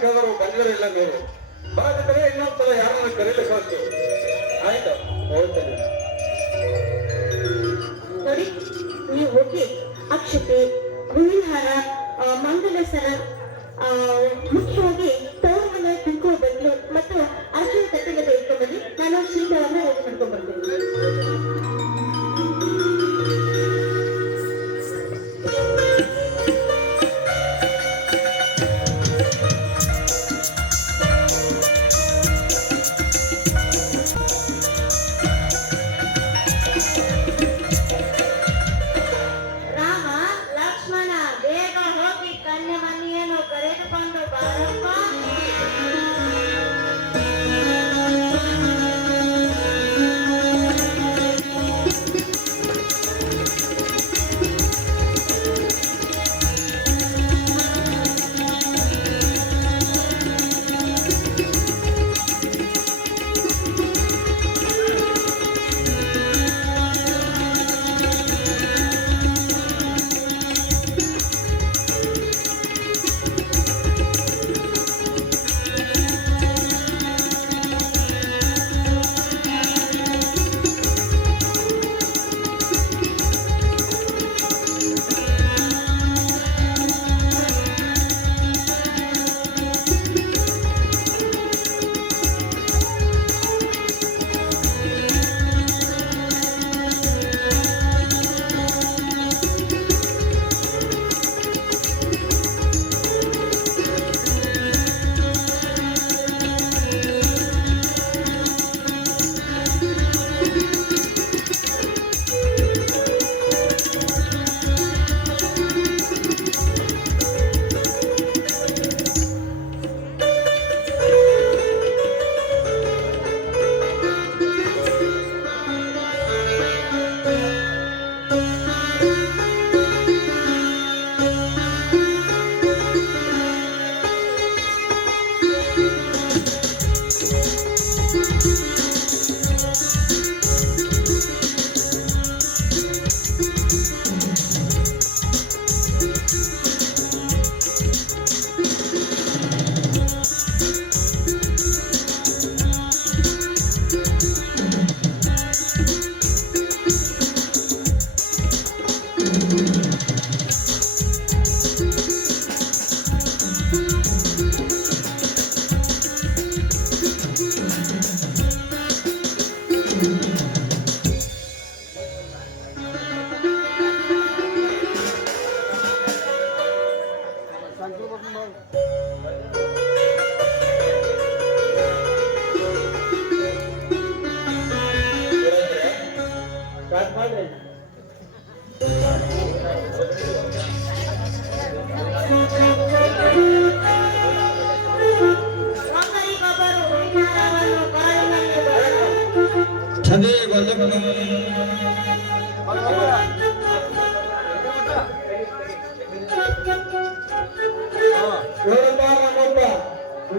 ಕೇಳಿದ್ರು ಬಂದಿರಲಿಲ್ಲ ನೀವು. ಬರೋದಿದ್ರೆ ಇನ್ನೊಂದ್ಸಲ ಯಾರನ್ನ ಕರೀಲಿಕ್ಕೆ ಕಳಿಸ್ತೀವಿ. ಆಯ್ತು, ಹೋಗ್ತೇನೆ. ನೋಡಿ, ನೀವು ಹೋಗಿ ಅಕ್ಷತೆ, ಹೂವಿನ ಹಾರ, ಮಂಗಲ ಸರ, ಮುಖ್ಯವಾಗಿ ತವರು ಮನೆ ತಿಳ್ಕೊ ಬದಲು ಮತ್ತು ಅರ್ಜುನ ಕಟ್ಟಿಗೆ ತೆಗೆದುಕೊಂಡ್ಬಂದು ನಾನು ಶ್ರೀಗಳನ್ನು ರೆಡಿ ಮಾಡ್ಕೊಂಡ್ ಬರ್ತೀನಿ.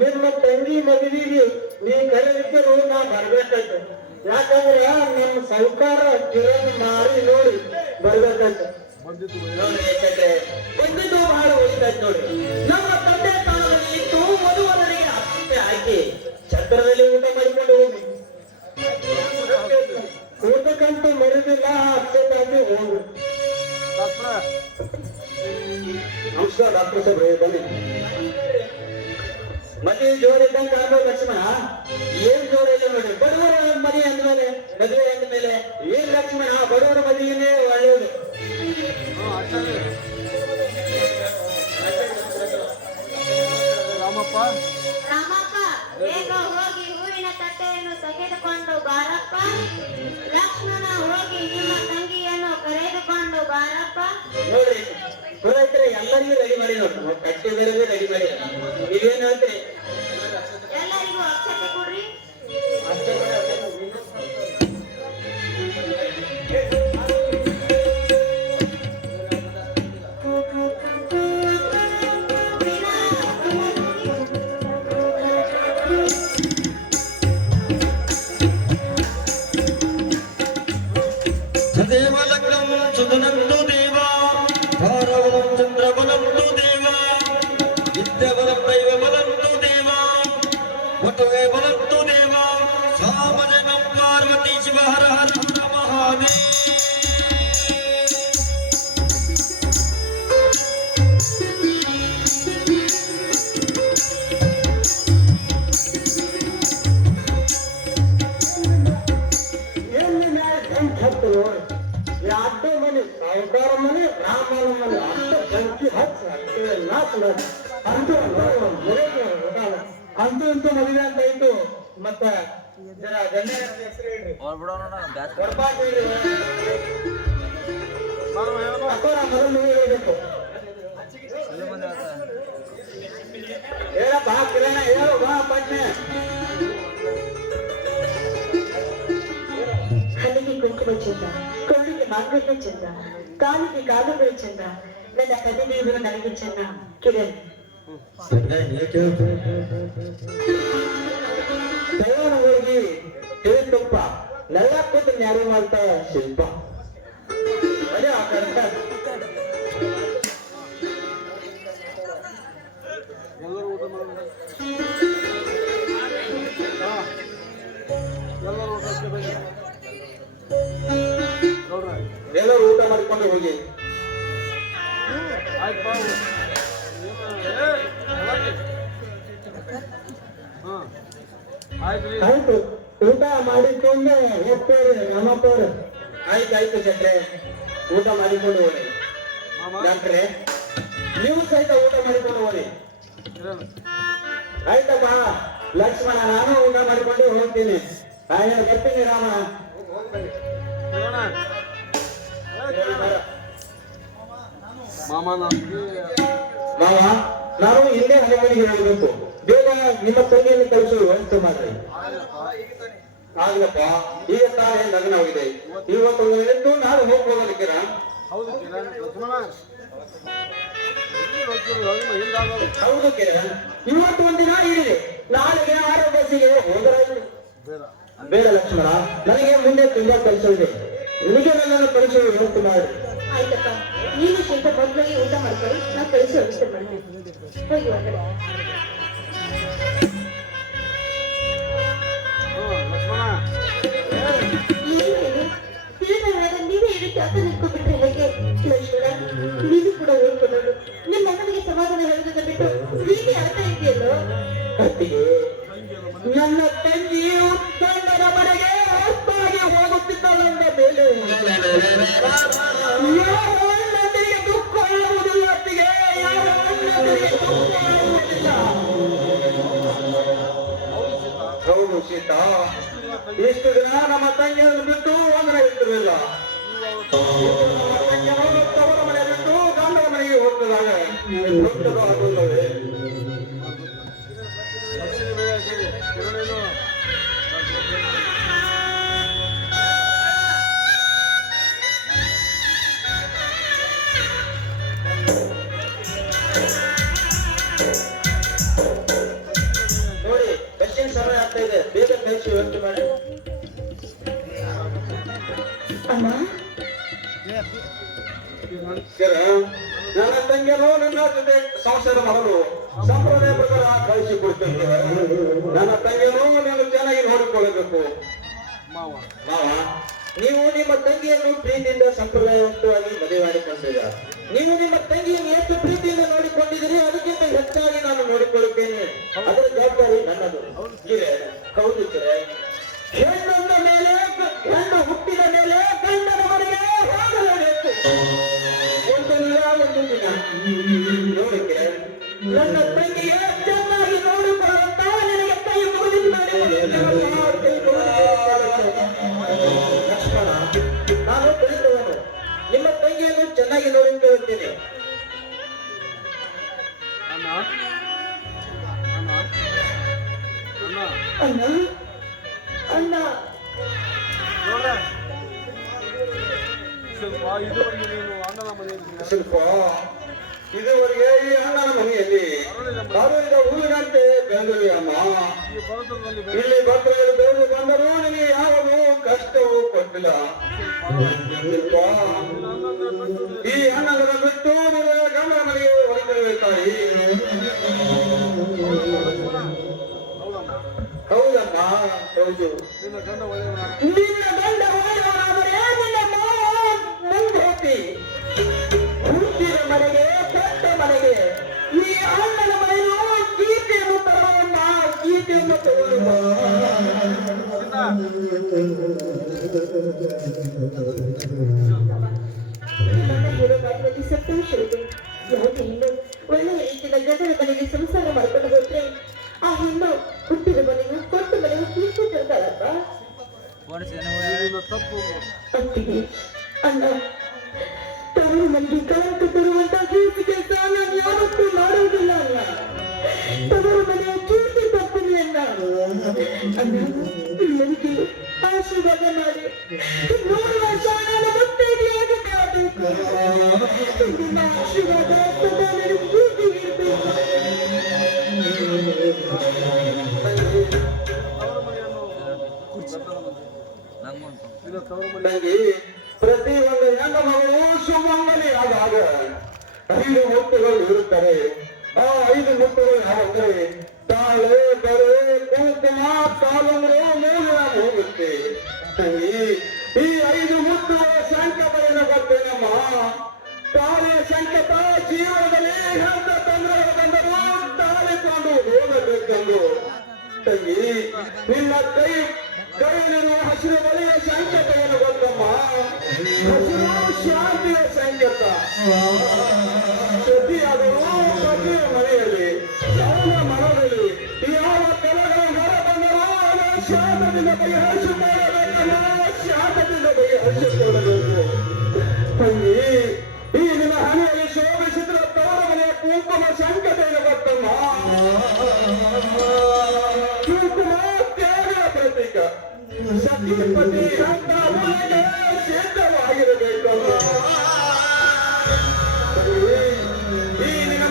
ನಿಮ್ಮ ತಂಗಿ ಮದುವೆಗೆ ನೀ ಕರೆದಿದ್ದರು ನಾ ಬರ್ಬೇಕಾಯ್ತು. ಯಾಕಂದ್ರೆ ನಮ್ಮ ಸರ್ಕಾರ ಕಿರಣ್ ಮಾರಿ ನೋಡಿ ಬರ್ಬೇಕಾಯ್ತು. ಬಂದಿದ್ದು ಬಹಳ ಒಳ್ಳೆದಾಯ್ತು ನೋಡಿ. ನಮ್ಮ ತಂದೆ ಕಾಲದಲ್ಲಿ ಇತ್ತು ಮದುವರರಿಗೆ ಅಪ್ಪೆ ಹಾಕಿ ಛತ್ರದಲ್ಲಿ ಊಟ ಮಾಡಿಕೊಂಡು ಹೋಗಿ ಊಟಕ್ಕಂತೂ ಮರುದಿಲ್ಲ ಅಷ್ಟೇ ಹಾಕಿ ಹೋಗು. ನಮಸ್ಕಾರ ಡಾಕ್ಟರ್ ಸಾಹೇಬ್ರೆ, ಬನ್ನಿ. ಮದುವೆ ಜೋರ ಇದ್ದಂಗ ಕಾಣೋ ಲಕ್ಷ್ಮಣ ಏನ್ ಜೋರ ಇಲ್ಲ ನೋಡಿ. ಬಡವರ ಮದುವೆ ಅಂದ್ಮೇಲೆ ಮದುವೆ ಅಂದ್ಮೇಲೆ ಏನ್ ಲಕ್ಷ್ಮಣ, ಬಡವರ ಮದುವೆನೇ ಒಳ್ಳೆಯದು. ರಾಮಪ್ಪ, ಬೇಗ ಹೋಗಿ ಹೂವಿನ ತಟ್ಟೆಯನ್ನು ತೆಗೆದುಕೊಂಡು ಬಾರಪ್ಪ. ಲಕ್ಷ್ಮಣ, ಹೋಗಿ ನಿಮ್ಮ ತಂಗಿಯನ್ನು ಕರೆದುಕೊಂಡು ಬಾರಪ್ಪ. ನೋಡ್ರಿ, ಪುರೋಹಿತರೆ ಎಲ್ಲರಿಗೂ ರೆಡಿ ಮಾಡಿ ನೋಡ್ರಿ, ಕಟ್ಟೆ ಬೇರೆ ರೆಡಿ ಮಾಡಿ. ಇದೇನು ಹೇಳ್ತೀರಿ? ಎಲ್ಲರಿಗೂ ಅಕ್ಷತೆ ಕೊಡ್ರಿ. ದೇವಲಗ್ನಂ ಸುಧನಂದು ದೇವ ಭಾರವಂ ಚಂದ್ರವನಂದು ದೇವ ವಿದ್ಯಾವರಂ ದೈವಬಲ ಶಿವ ಹರ ಹರ ಹರ ಮಹಾದೇವ. ಯಾಕೆ ಮನೆ ಸಾವುಕಾರ ಮನೆ ರಾಮನ ಮನೆ ಅಂತ ಸಂಖ್ಯೆ ಅಂತೂ ಇಂತೂ ಮದುವೆ ಅಂತ ಇತ್ತು. ಮತ್ತ ಜರ ಗಣ್ಯ ಹೆಸರು ಹೇಳ್ರಿ. ಹೊರಪಾಟ್ ಹೇಳ್ರಿ. ಅಕ್ಕೋರ ಮೊದಲು ನೀವು ಹೇಳ್ಬೇಕು. ಹೇಳಪ್ಪ ಕಿರಣ ಹೇಳು ಬಾ ಪಟ್ನೆ. ಹಲ್ಲಿಗೆ ಕುಂಕುಮ ಚಂದ, ಕೊಳ್ಳಿಗೆ ಮಾಂಗಲ್ಯ ಚಂದ, ಕಾಲಿಗೆ ಕಾಲುಗಳು ಚಂದ, ನನ್ನ ಕದಿನೀರು ನನಗೆ ಚಂದ. ಕಿರಣ್ ದೇವನ ಹೋಗಿ ತುಪ್ಪ ನೆಲ್ಲ ಕೂತು ನ್ಯಾರಿ ಮಾಡ್ತಾ ಶಿಲ್ಪ ಅದೇ ಆ ಕಷ್ಟ. ಎಲ್ಲರೂ ಊಟ ಮಾಡಿಕೊಂಡು ಹೋಗಿ. ಆಯ್ತು ಊಟ ಮಾಡಿಕೊಂಡೆ ಹೋಗ್ತೇವೆ ನಮ್ಮಪ್ಪವ್ರು. ಆಯ್ತಾಯ್ತು ಚಕ್ರೆ, ಊಟ ಮಾಡಿಕೊಂಡು ಹೋಗಿ. ಡಾಕ್ಟ್ರೆ ನೀವು ಸಹಿತ ಊಟ ಮಾಡಿಕೊಂಡು ಹೋಗಿ. ಆಯ್ತಪ್ಪ ಲಕ್ಷ್ಮಣ, ನಾನು ಊಟ ಮಾಡಿಕೊಂಡು ಹೋಗ್ತೀನಿ. ಬರ್ತೀನಿ ರಾಮ. ಮಾವ ನಾನು ಇಲ್ಲೇ ಹಳೆಮನೆಗೆ ಹೇಳಬೇಕು. ಬೇಗ ನಿಮ್ಮ ತಂಗಿಯನ್ನು ಕಳಿಸು ವ್ಯವಸ್ಥೆ ಮಾಡ್ರಿ. ಆಗ್ಲಪ್ಪ, ಈಗ ತಾನೇ ಲಗ್ನ ಹೋಗಿದೆ. ಇವತ್ತು ಎದ್ದು ನಾಳೆ ಹೋಗ್ಬೋದಕ್ಕಿರ. ಹೌದು ಕಿರಣ್, ಇವತ್ತು ಒಂದಿನ ಇಡಿದೆ, ನಾಳೆಗೆ 6 ಬಸ್ಸಿಗೆ ಹೋದರಾಯ್ತು. ಬೇಡ ಲಕ್ಷ್ಮಣ, ನನಗೆ ಮುಂದೆ ತುಂಬಾ ಕೆಲಸ ಇದೆ. ನಿನಗೆ ನನ್ನನ್ನು ಕಳಿಸುವ ವ್ಯವಸ್ಥೆ ಮಾಡಿ. ಆಯ್ತಪ್ಪ, ನೀನು ಶೀತ ಮೊದಲಿಗೆ ಊಟ ಮಾಡ್ಕೊಳ್ಳಿ, ನಾವು ಕಳಿಸಿ ವ್ಯವಸ್ಥೆ ಮಾಡ್ತೀವಿ. ಹೋಗಿ ಹೊರಗಡೆ. ನೀವೇ ಇದಕ್ಕೆ ಯಾಕೆ ನಿಂತ್ಕೊಂಡ್ಬಿಟ್ರೆ ಹೇಗೆ? ಲಕ್ಷ್ಮಣ, ನೀನು ಕೂಡ ಓದ್ಕೊಳ್ಳೋದು, ನಿಮ್ಮ ಮಗನಿಗೆ ಸಮಾಧಾನ ಹೇಳೋದನ್ನ ಬಿಟ್ಟು ಹೀಗೆ ಆಟ ಇದೆಯಲ್ಲೋ. ನನ್ನ ತಂಗಿಯು ಗಂಡನ ಮನೆಗೆ ಹೊತ್ತಾಗಿ ಹೋಗುತ್ತಿದ್ದಳೆಂದ ಮೇಲೆ ಯಾರು ಅಣ್ಣಂದಿರಿಗೆ ದುಃಖ ಆಗುವುದಿಲ್ಲ. ಅತ್ತಿಗೆ ಯಾರು ಅಣ್ಣಂದಿರಿಗೆ ದುಃಖ ಆಗುವುದಿಲ್ಲ. ಹೌದು ಸೀತಾ, ಇಷ್ಟು ದಿನ ನಮ್ಮ ತಂಗಿಯನ್ನು ಬಿಟ್ಟು ಒಂದರ ಇಟ್ಟಿರಲಿಲ್ಲ. ನಮ್ಮ ತಂಗಿಯನ್ನು ತವರ ಮನೆ ಬಿಟ್ಟು ಗಂಡನ ಮನೆಗೆ ಹೋಗ್ತದಾಗ ದೊಡ್ಡದು ಆಗುವುದೇ. ನೋಡಿ, ಬಸ್ಸಿನ ಸಮಯ ಆಗ್ತಾ ಇದೆ, ಬೇಗ ಕಳಿಸಿ ವ್ಯವಸ್ಥೆ ಮಾಡಿ. ಅಮ್ಮ, ನನ್ನ ತಂಗಿಯನ್ನು ನನ್ನ ಜೊತೆ ಸಂಸಾರ ಮಾಡಲು ಸಂಪ್ರದಾಯ ಪ್ರಕಾರ ಕಳಿಸಿಕೊಡ್ತೇನೆ. ನನ್ನ ತಂಗಿಯನ್ನು ನೀನು ಚೆನ್ನಾಗಿ ನೋಡಿಕೊಳ್ಳಬೇಕು. ಮಾವ, ನೀವು ನಿಮ್ಮ ತಂಗಿಯನ್ನು ಪ್ರೀತಿಯಿಂದ ಸಂಪ್ರದಾಯವಂತವಾಗಿ ಮದುವೆ ಮಾಡಿಕೊಂಡಿದ್ದೀರ. ನೀವು ನಿಮ್ಮ ತಂಗಿಯನ್ನು ಎಷ್ಟು ಪ್ರೀತಿಯಿಂದ ನೋಡಿಕೊಂಡಿದ್ದೀರಿ, ಅದಕ್ಕಿಂತ ಹೆಚ್ಚಾಗಿ ನಾನು ನೋಡಿಕೊಳ್ಳುತ್ತೇನೆ. ಅದರ ಜವಾಬ್ದಾರಿ ನನ್ನದು. ಹೌದು ಹೆಣ್ಣೊಂದ ಮೇಲೆ, ಹೆಣ್ಣು ಹುಟ್ಟಿದ ಮೇಲೆ ಗಂಡನ ಮನೆಗೆ ಹೋಗಲೇಬೇಕು. ಒಂದಲ್ಲ ಒಂದು ದಿನ ನೋಡಿಕೆ ನನ್ನ ತಂಗಿಗೆ ಚೆನ್ನಾಗಿ ನೋಡಿಕೊಳ್ಳುತ್ತ ನಿನಗೆ ಕೈ ಮುಗಿದಿದ್ದಾರೆ. ಲಕ್ಷ್ಮಣ, ನಾನು ಕಲಿತವನು, ನಿಮ್ಮ ತಂಗಿಯನ್ನು ಚೆನ್ನಾಗಿ ನೋಡಿಕೊಳ್ಳುತ್ತೇನೆ. ಅಣ್ಣ, ಅಣ್ಣ, ಸ್ವಲ್ಪ ಇದುವರೆಗೆ ಈ ಅಣ್ಣನ ಮನೆಯಲ್ಲಿ ಅವರಿಗ ಊರಿನಂತೆ ಬೆಂದರು ಅಮ್ಮ. ಇಲ್ಲಿ ಭಕ್ತರು ಬೆಳೆದು ಬಂದರೂ ನಿನಗೆ ಯಾವುದೂ ಕಷ್ಟವೂ ಕೊಟ್ಟಿಲ್ಲ. ಈ ಅಣ್ಣನ ಬಿಟ್ಟು ನಿನ್ನ ಗಂಡನ ಮನೆಗೆ ಹೊರಬರಬೇಕಾಗಿ. ಹೌದಮ್ಮ, ಹೌದು. ನಿನ್ನ ನನ್ನ ಹೇಳೋದಾದ್ರಲ್ಲಿ ಸಂತೋಷವಿದೆ. ಯಾವುದೇ ಹೆಣ್ಣು ಒಳ್ಳೆಯ ರೀತಿಯ ಗಂಡನ ಮನೆಗೆ ಸಂಸಾರ ಮಾಡ್ಕೊಂಡು ಹೋದ್ರೆ ಆ ಹೆಣ್ಣು ಹುಟ್ಟಿದ ಮನೆಯು ಕೊಟ್ಟ ಮನೆಯು ಕೀರ್ತಿ ತರ್ತಾರಪ್ಪ. ಅಂತಿಗೆ ಅಣ್ಣ ತವರು ಮಂದಿ ಕಳಂಕ ತರುವಂತ ಕೀರ್ತಿ ಕೆಲಸ ನಾನು ಯಾವತ್ತೂ ಮಾಡುವುದಿಲ್ಲ ಅಲ್ಲ. ತವರು ಮನೆಯ ಕೀರ್ತಿ ತಪ್ಪಲಿ ಅಣ್ಣ. ನನಗೆ ಆಶೀರ್ವಾದ ಮಾಡಿ 3 ವರ್ಷ ನಾನು ಮುತ್ತೈದೆಯಾಗಿ ಮಾಡಬೇಕು. ನಿಮ್ಮ ಆಶೀರ್ವಾದ ಸದಾ ನನಗೆ ಕೀರ್ತಿ ಇರಬೇಕು. ತಂಗಿ, ಪ್ರತಿ ಒಂದು ಹೆಣ್ಣು ಮಗಳು ಸುಮಂಗಲಿ ಆದಾಗ 5 ಮುತ್ತುಗಳು ಇರುತ್ತವೆ. ಆ 5 ಮುತ್ತುಗಳು ಯಾವಂದ್ರೆ ತಾಳೆ, ಬರೆ, ಕುಂಕುಮ, ಕಾಲುಂಗುರ, ಮೂಲ ಹೋಗುತ್ತೆ. ತಂಗಿ, ಈ 5 ಮುತ್ತುಗಳ ಸಂಕಟ ಏನು ಗೊತ್ತೇನಮ್ಮ? ತಾಳಿಯ ಸಂಕಟ ಜೀವನದಲ್ಲಿ ಎಂತ ತೊಂದರೆ ಬಂದರೂ ತಾಳಿಕೊಂಡು ಹೋಗಬೇಕೆಂದು. ತಂಗಿ, ನಿನ್ನ ಕೈಯಲ್ಲಿರುವ ಹಸಿರು ಬಳಿಯ ಸಂಕಟ ಏನು ಗೊತ್ತಮ್ಮ? ಹಸಿರು ಶಾಂತಿಯ ಸಂಕಟ. ಪ್ರತಿಯಾದರೂ ಪ್ರತಿಯ ಮನೆಯಲ್ಲಿ ಅವನ ಮನದಲ್ಲಿ ಯಾವ ಕಲೆಗಳು ಹೊರ ಬಂದರೂ ಅವನ ಶಾಂತದಿಂದ ಬಗೆಹರಿಸಿಕೊಳ್ಳಬೇಕಮ್ಮ. ಶಾಂತದಿಂದ ಬಗೆಹರಿಸಿಕೊಳ್ಳಬೇಕು. ತಂಗಿ, ಈ ನಿನ್ನ ಹಣೆಯಲ್ಲಿ ಶೋಭಿಸಿದ್ರೆ ತವರ ಮನೆಯ ಕುಂಕುಮ ಸಂಕಟ ಏನು ಗೊತ್ತಮ್ಮ? ಕುಂಕುಮ ತ್ಯಾಗದ ಪ್ರತೀಕ. ಸತಿಪತಿ ಅಂತ ಮನೆಗೆ ಸಿದ್ಧವಾಗಿರಬೇಕಮ್ಮ. ಈ ನಿನ್ನ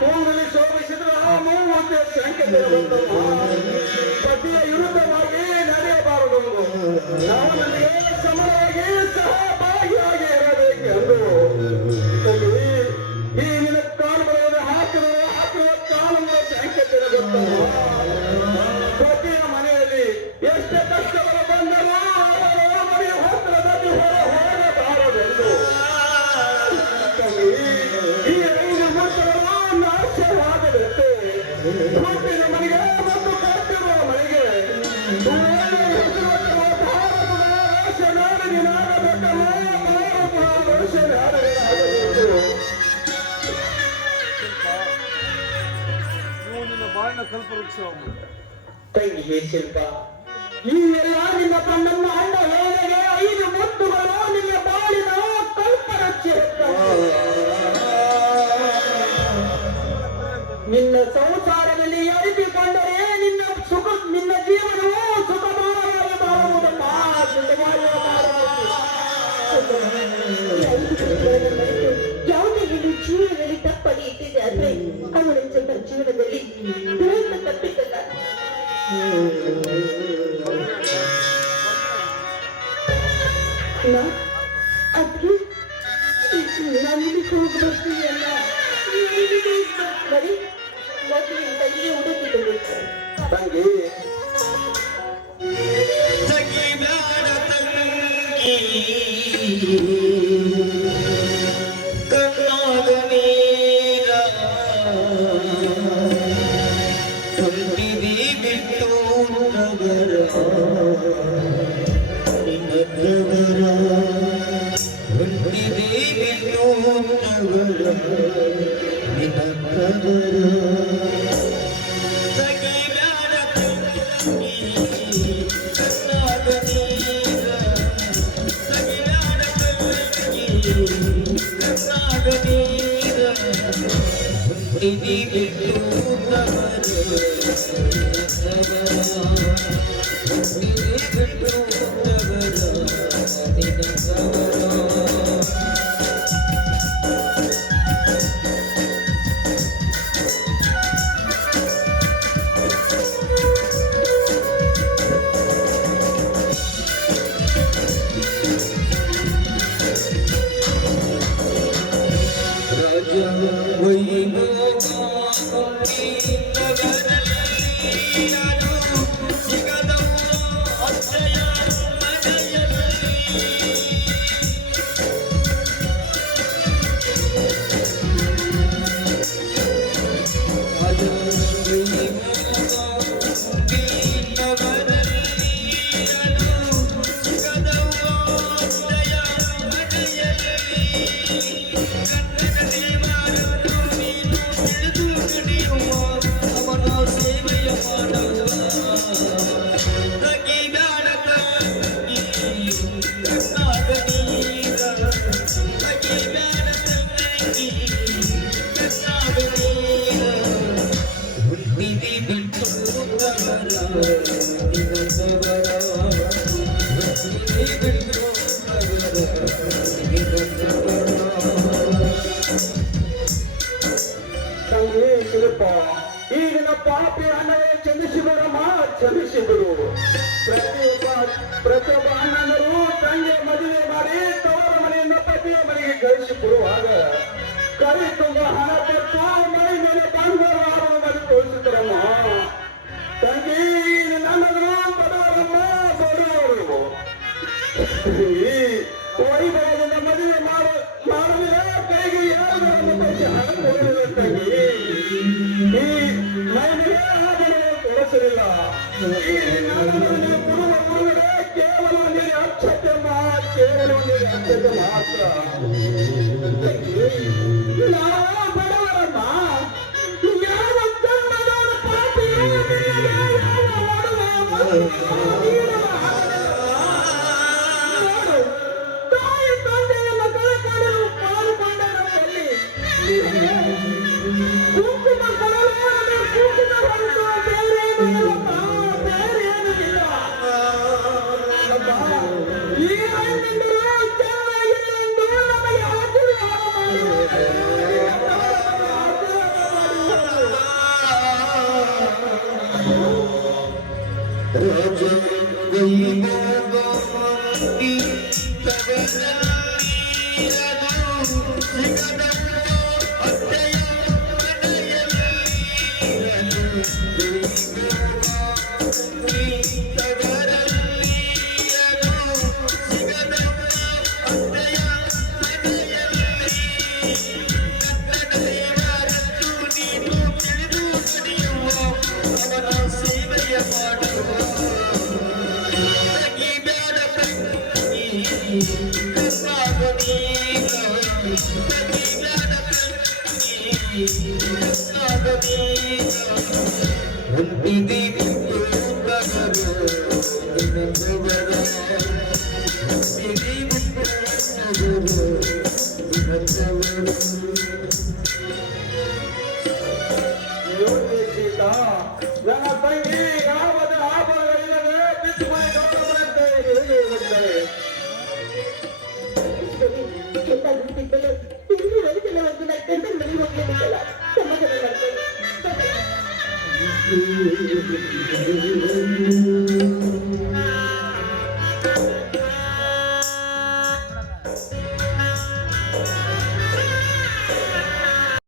ಮೂಗಲ್ಲಿ ಶೋಭಿಸಿದ್ರೆ ಆ ಮೂವತ್ತೆ ಸಂಕಟ ಗೊತ್ತಮ್ಮ. ಪತಿಯ ವಿರುದ್ಧವಾಗಿ ನಡೆಯಬಾರದೆಂದು, ಅವನಿಗೆ ಸಮವಾಗಿ ಸಹಭಾಗಿಯಾಗಿ ಇರಬೇಕೆಂದು. ಈ ನಿನ್ನ ಕಾಲುಗಳನ್ನು ಹಾಕಿರುವ ಕಾಲುಗಳ ಸಂಕಟ ಗೊತ್ತಮ್ಮ. ಪತಿಯ ಮನೆಯಲ್ಲಿ ಎಷ್ಟೇ ಕಷ್ಟಗಳು ಬಂದರೂ ಅವರ ಮನೆಯ ಹತ್ತಿರದಲ್ಲಿ ಹೋಗಬಾರದೆಂದು. ಈ 5 ಮುತ್ತುಗಳು ನಾಶವಾಗದಂತೆ ಹುಟ್ಟಿನ ಮನೆಗೆ ಮತ್ತು ಕಟ್ಟಿರುವ ಮನೆಗೆ ತಂಗಿ ಶಿಲ್ಪ, ಈ ಎಲ್ಲ ನಿನ್ನ ಕಣ್ಣನ್ನ ಅಣ್ಣ ವೇಳೆಗೆ 5 ಮುತ್ತುಗಳು ನಿನ್ನ ಬಾಳಿನ ಕಲ್ಪರಕ್ಷೆ. ನಿನ್ನ ಸಂಸಾರದಲ್ಲಿ ಅರಿತುಕೊಂಡರೆ ನಿನ್ನ ಜೀವನವು ಸುಖಮಯವಾಗಿ ಮಾರುವುದಮ್ಮ. ಯಾವುದೇ ಹೆಣ್ಣು ಜೀವನದಲ್ಲಿ ತಪ್ಪಡಿ ಇಟ್ಟಿದೆ ಆದ್ರೆ ಅವಳ ಜೀವನದಲ್ಲಿ ದುರಂತ ತಪ್ಪಿದ್ದಲ್ಲ. ಅದ್ಕೆ ನಾನಿಲ್ಲಿ ಹೋಗಿ ಬರ್ತೀನಿ ಅಲ್ಲ. ಬರೀ ಮೊದಲು ತಂಗಿ ಹುಡುಕಿದ್ದು ತಂಗಿ, ಕಣ್ಣಾಗ ನೀರ ಹೊಂಟಿದಿ ಬಿಟ್ಟು ನಗರ ನಿನ್ನವರ ಹೊಂಟಿದಿ ಬಿಟ್ಟು ನಗರ ನಿನ್ನವರ ತಗಿಬ್ಯಾಡ ತಂಗಿ ಕಣ್ಣಾಗ ನೀರ ತಗಿಬ್ಯಾಡ ತಂಗಿ ಕಣ್ಣಾಗ ನೀರ ಹೊಂಟಿದಿ ಬಿಟ್ಟು ನಗರ ಹೊಂಟಿದಿ ಬಿಟ್ಟು ನಗರ ನಿನ್ನವರ. ಕಣ್ಣಾಗ ನೀರ ತೆಗಿಬ್ಯಾಡ ತಂಗಿ ಕಣ್ಣಾಗ ನೀರ ಹುಟ್ಟಿದಿ ಬಿಟ್ಟು ತವರ ನಿಗದವರ ಹುಟ್ಟಿದಿ ಬಿಟ್ಟು ತವರ ನಿಗದವರ ತಂಗಿ ಶಿಲ್ಪ ಈಗಿನ ಪಾಪಿ ಅಣ್ಣವೇ ಕ್ಷಮಿಸಿ ಬರಮ್ಮ, ಕ್ಷಮಿಸಿ ಬಿಡು. ಪ್ರತಿಯೊಬ್ಬ ಅಣ್ಣನರು ತಂಗಿಯ ಮದುವೆ ಮಾಡಿ ತವರ ಮನೆಯಿಂದ ಪತಿಯ ಮನೆಗೆ ಕಳಿಸಿ ಕೊಡುವಾಗ ಕೈ ತುಂಬ ಹಣ ಕೊಟ್ಟು ಮೈ ಮೇಲೆ ಬಂಗಾರ ಆಡುವ ಮನೆ ತೋರಿಸುತ್ತಾರಮ್ಮ. ತಂಗಿ ನನ್ನನ್ನು ಬಡವರಮ್ಮ, ಬಡವರು ಈ ವೈಭವದಿಂದ ಮದುವೆ ಮಾಡಲಿಲ್ಲ ಕೈಗೆ ಯಾರು ಹಣ ಕೊಡಲಿಲ್ಲ ತಂಗಿ. ಈ ಮೈನಿಗೆ ಆದರೂ ತೋರಿಸಲಿಲ್ಲ. ಈ ನನ್ನನ್ನು ಕೊಡುವ ಕೊಡುಗಡೆ ಕೇವಲ ನೀರು ಅಕ್ಷತೆ ಕೇವಲ ನೀರು ಅಕ್ಷತೆ ಮಾತ್ರ. ನಾವು ಬಡವರಮ್ಮ, ಯಾವ ಜನ್ಮದವರ ಪಾಪಿಯೂ ನಿನಗೆ ಯಾವ ಒಡವೆ ನೋಡು, ತಾಯಿ ತಂದೆಯನ್ನ ಕಳಕಳಲು ಪಾಲ್ಗೊಂಡರಲ್ಲಿ ಕುಂಕುಮ ಕೊಡಲು ಕುಂಕುಮ ಹೊರತು ಬೇರೇನು ಇಲ್ಲಪ್ಪ, ಬೇರೇನು ಇಲ್ಲ. ಅಪ್ಪ, ಈ ಹೆಣ್ಣಿಂದರು ಚೆನ್ನಾಗಿರಲೆಂದು ನಮಗೆ ಆಶೀರ್ವಾದ ಸೀತಾ, ನನ್ನ ತಂಗಿ ಯಾವುದೇ ಆಭರಣಗಳಿಲ್ಲದೆ ಬಿಟ್ಟು ಮನೆ ಗೌರವದಂತೆ ಹೋಗುತ್ತಾರೆ. ಗೊತ್ತಿದ್ದಲ್ಲ ತಿರುಗಿ ವಯಸ್ಸಿನ ಒಂದು ನನ್ನ ಮನೆಗೆ ಹೋಗ್ಲಿಕ್ಕಿಲ್ಲ ಸಮಾಧಾನ ಮಾಡ್ತಾರೆ.